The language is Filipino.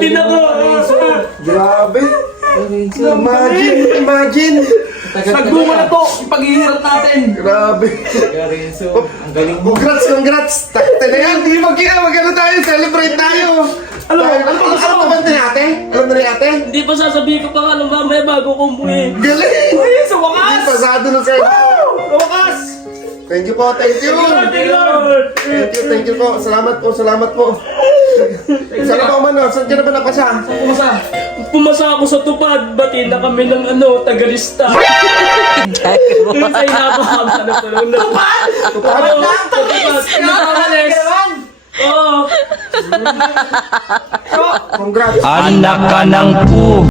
din ako. Grabe. Imagine. Nagbunga na to, ipaghihirap natin. Grabe. Ang galing mo. Congrats. Takte na yan. Di mag-ano tayo, celebrate tayo. Alam ba ni ate? Alam na ni ate? Hindi pa sasabihin ko pa nga nung mamaya bago kong buhay. Galing! Ay, sa wakas! Hindi, pasado na sa'yo. Sa wakas! Thank you po. Thank you, Lord! Thank you po. Salamat po. Saan ka ba umano? Saan ka na ba napasa? Pumasa ako sa tupad, batiin na kami ng tagalista. Doon sa inapahaba na panahon na. Tupad? Tupad! Alex! Oo! Congrats. Anak ka ng pu.